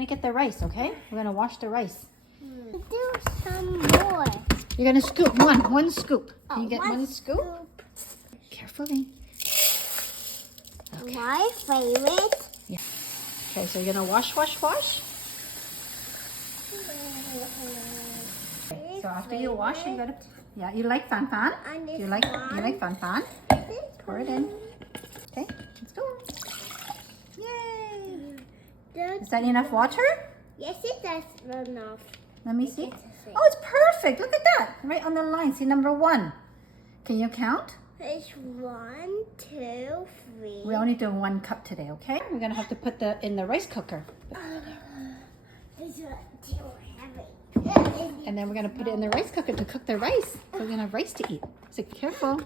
gonna get the rice, okay? We're gonna wash the rice. Do some more. You're gonna scoop one scoop. Can you get one scoop? Carefully. Okay. My favorite. Yeah. Okay, so you're gonna wash. Okay, so after you wash, you gotta. Yeah, you like fan. You like fan. Pour it in. Okay, let's go. Yay! Is that enough water? Yes, it does enough. Let me see. Oh, it's perfect. Look at that. Right on the line. See number 1. Can you count? It's 1, 2, 3. We only do 1 cup today, okay? We're gonna have to put in the rice cooker. It's too heavy. And then we're gonna put it in the rice cooker to cook the rice. So we're gonna have rice to eat. So careful.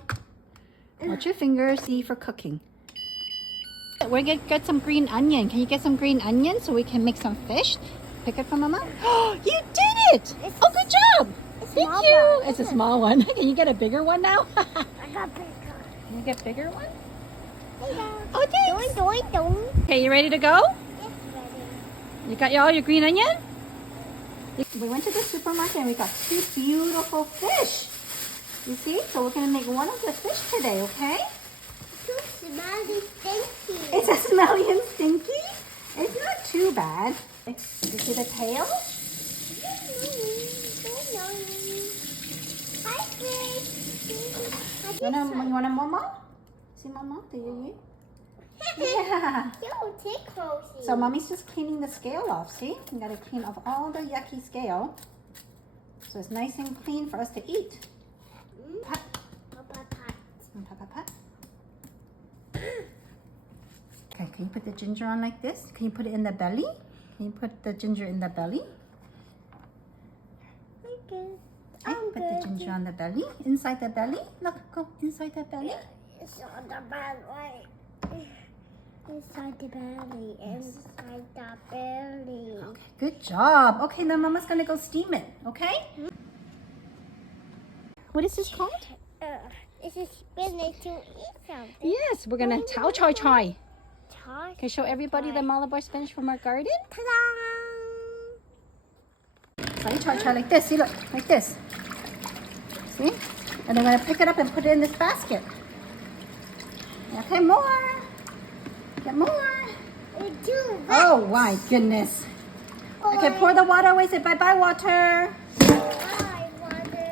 Watch your fingers. See for cooking. We're gonna get some green onion. Can you get some green onion so we can make some fish? Pick it from Mama. Oh, you did it! Oh, good job! Thank you. It's a small one. Can you get a bigger one now? I got bigger. Can you get bigger one? Oh, thanks. Doing. Okay, you ready to go? Yes, ready. You got all your green onion? We went to the supermarket and we got 2 beautiful fish. You see? So we're going to make one of the fish today, okay? Too smelly, stinky. It's a smelly and stinky? It's not too bad. You see the tail? Hi, fish. You want a mama? See mama? Do you? Yeah. Yo, take closely. So mommy's just cleaning the scale off, see? We gotta clean off all the yucky scale. So it's nice and clean for us to eat. Pat. Pat. Okay, can you put the ginger on like this? Can you put it in the belly? Can you put the ginger in the belly? Okay. Okay, put the ginger on the belly. Inside the belly. Look, go inside the belly. It's on the belly. Inside the belly. Inside the belly. Okay, good job. Okay, now Mama's gonna go steam it, okay? What is this called? This is spinach to eat something. Yes, we're gonna chow choy choy. Choy. Can I show everybody the malabar spinach from our garden? Ta-da! Choy choy choy like this. See, look, like this. See? And then we're gonna pick it up and put it in this basket. Okay, more. Get more. Oh my goodness. Okay, pour the water away. Say bye-bye, water. Bye, water.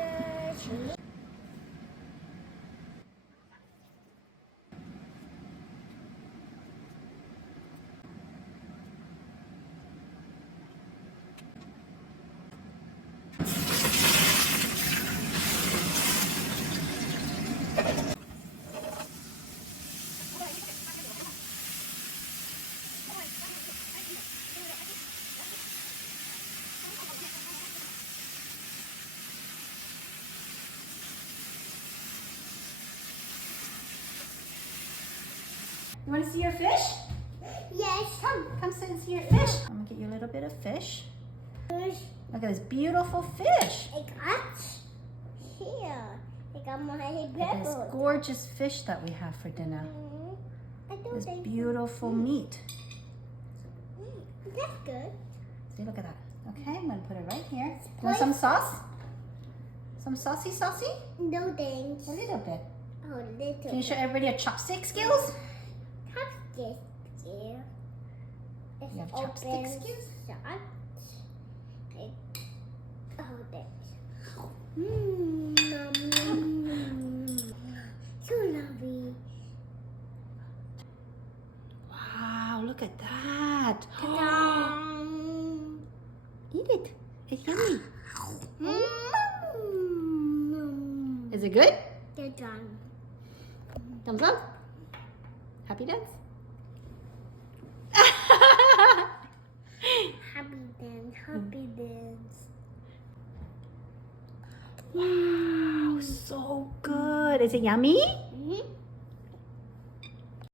You want to see your fish? Yes. Come sit and see your fish. I'm gonna get you a little bit of fish. Fish. Look at this beautiful fish. I got here. I got my Look at this pepper. gorgeous fish that we have for dinner. I don't This think beautiful meat. that's good. See, look at that. Okay, I'm gonna put it right here. You want some sauce? Some saucy? No thanks. A little bit. Oh, little. Can you show everybody your chopstick skills? Chopstick here. It's You have chopstick skills? Shut. Oh, thanks. Mmm. So lovely. Wow, look at that. Ta-da. Eat it. It's yummy. Mmm. Is it good? They're done. Thumbs up. Happy dance. Happy dance. Wow, so good. Is it yummy?